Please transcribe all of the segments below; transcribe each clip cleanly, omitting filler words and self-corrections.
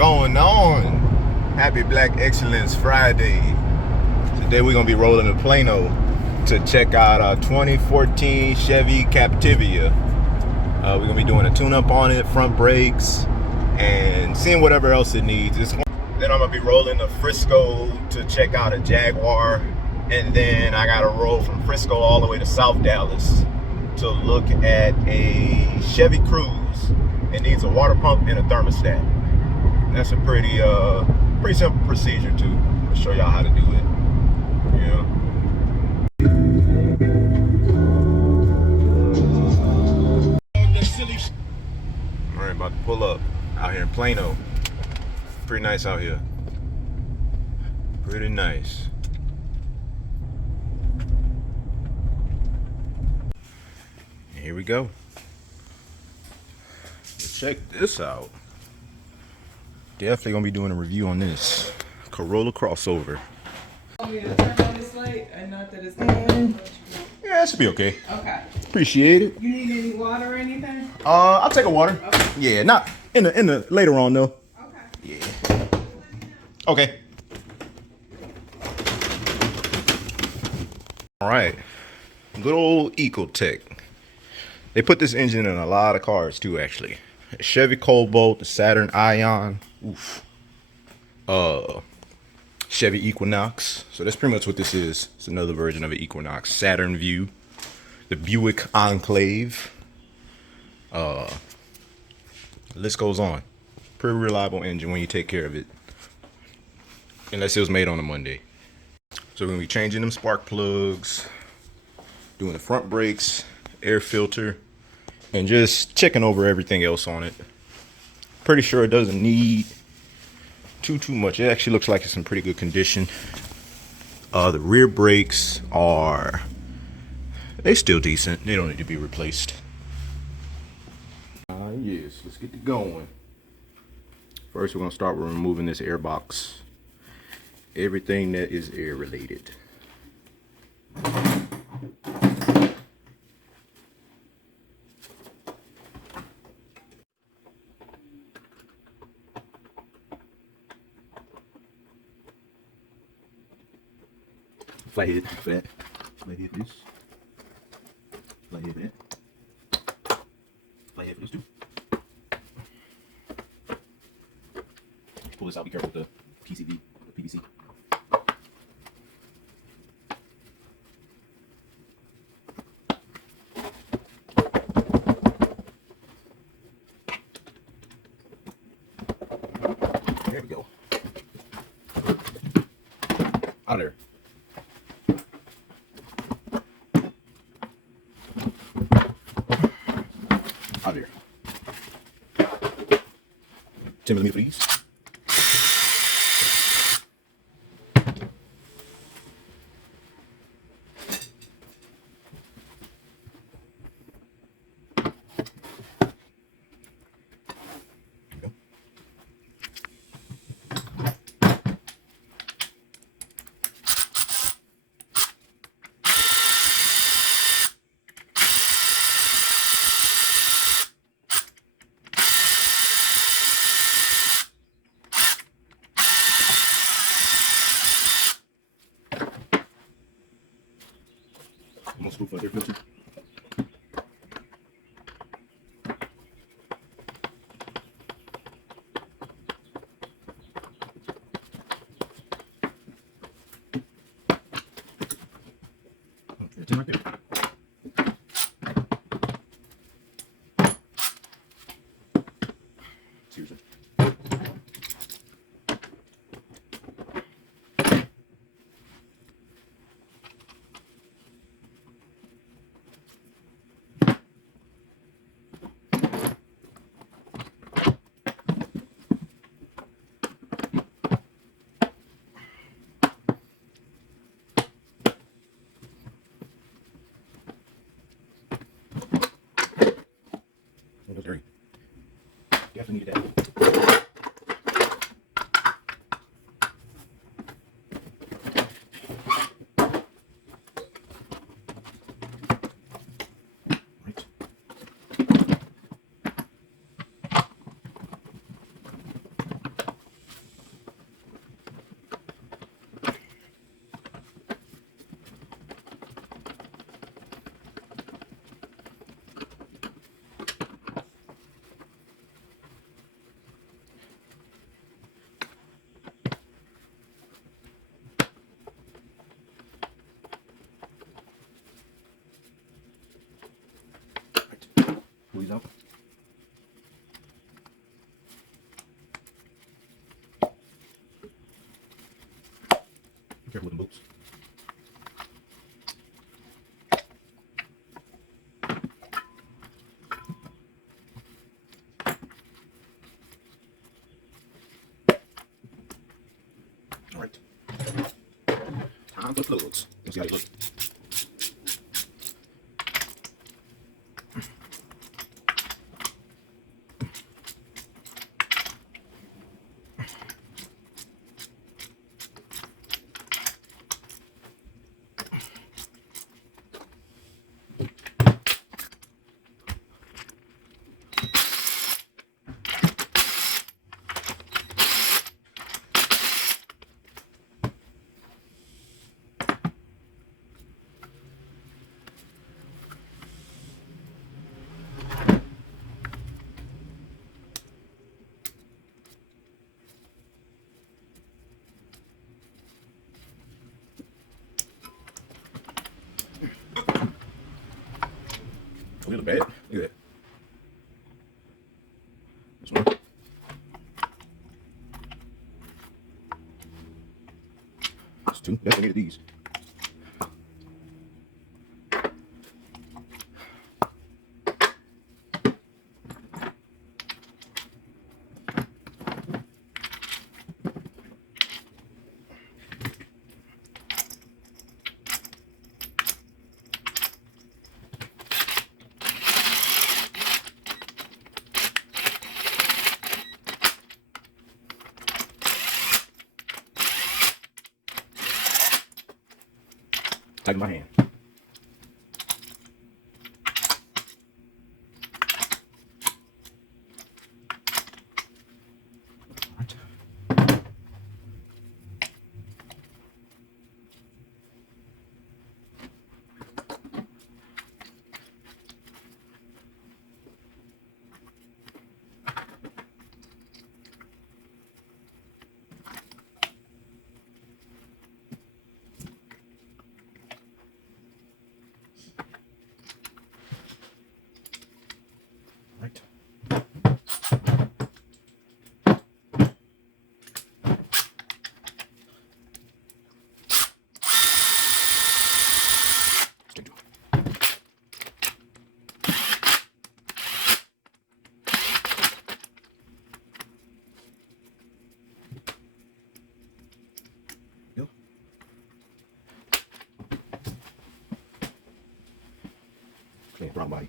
going on? Happy Black Excellence Friday. Today we're gonna be rolling to Plano to check out our 2014 Chevy Captiva. We're gonna be doing a tune-up on it, front brakes, and seeing whatever else it needs. Then I'm gonna be rolling to Frisco to check out a Jaguar, and then I gotta roll from Frisco all the way to South Dallas to look at a Chevy Cruze. It needs a water pump and a thermostat. And that's a pretty simple procedure too. I'll show y'all how to do it. Yeah. All right, about to pull up out here in Plano. Pretty nice out here. Pretty nice. Here we go. Check this out. Definitely gonna be doing a review on this Corolla crossover. Yeah, turn on this light and not that it's gonna Yeah, it should be okay. Okay. Appreciate it. You need any water or anything? I'll take a water. Okay. Yeah, not in the later on though. Okay. Yeah. Okay. All right. Good old Ecotech. They put this engine in a lot of cars too, actually. Chevy Cobalt, the Saturn Ion, oof. Chevy Equinox. So that's pretty much what this is. It's another version of an Equinox. Saturn View, the Buick Enclave. The list goes on. Pretty reliable engine when you take care of it. Unless it was made on a Monday. So we're gonna be changing them spark plugs, doing the front brakes, air filter, and just checking over everything else on it. Pretty sure it doesn't need too much. It actually looks like it's in pretty good condition. The rear brakes they still decent. They don't need to be replaced. Yes, let's get it going. First we're gonna start with removing this air box. Everything that is air related. Flathead that. Flathead this. Flathead that. Flathead for this too. Pull this out, be careful with the PCV, the PVC. There we go. Out of there. Out of there. 10mm please. Almost proof out there, filter. It's in right there. Seriously. Definitely needed that. Right. Be careful with the boots. All right. Time for plugs. Let's see how they look. A little bad. Look at that. This one. That's two. Definitely needed these. Tighten my hand. Right. Right. Go. Okay, throttle body.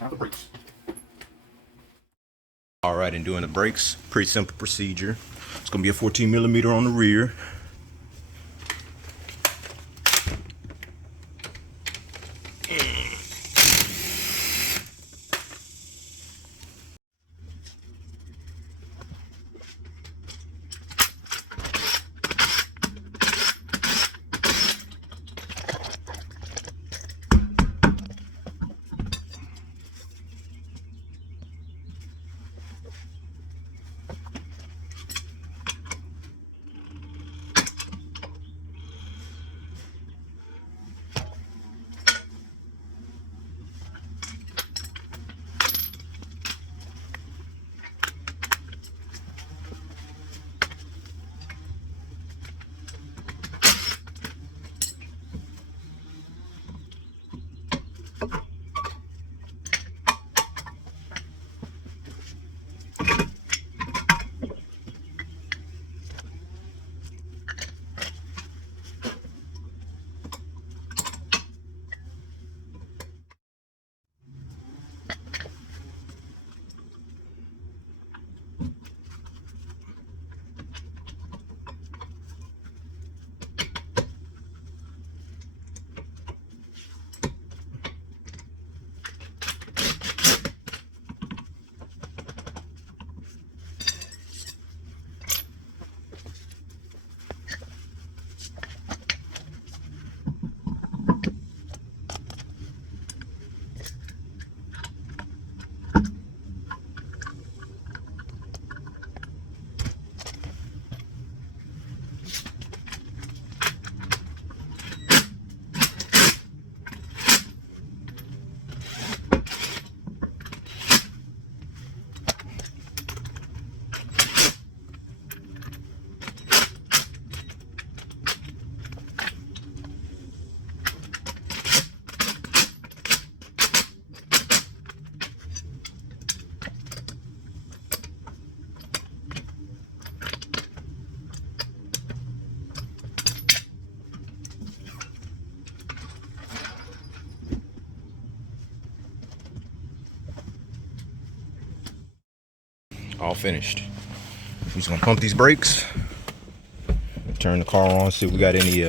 Now the brakes. All right, and doing the brakes, pretty simple procedure. It's gonna be a 14 millimeter on the rear. all finished. We're just gonna pump these brakes, turn the car on, see if we got any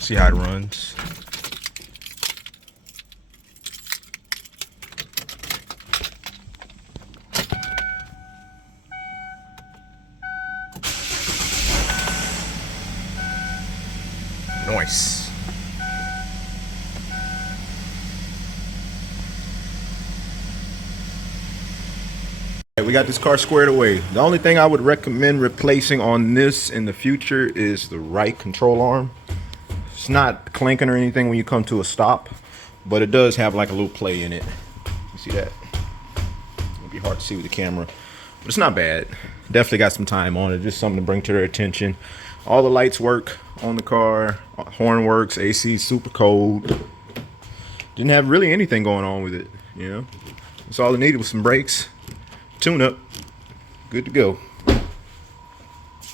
see how it runs. Nice. We got this car squared away. The only thing I would recommend replacing on this in the future is the right control arm. It's not clanking or anything when you come to a stop, but it does have like a little play in it. You see that? It'll be hard to see with the camera, but it's not bad. Definitely got some time on it. Just something to bring to their attention. All the lights work on the car. Horn works. AC super cold. Didn't have really anything going on with it, you know. That's all it needed was some brakes. Tune up. Good to go.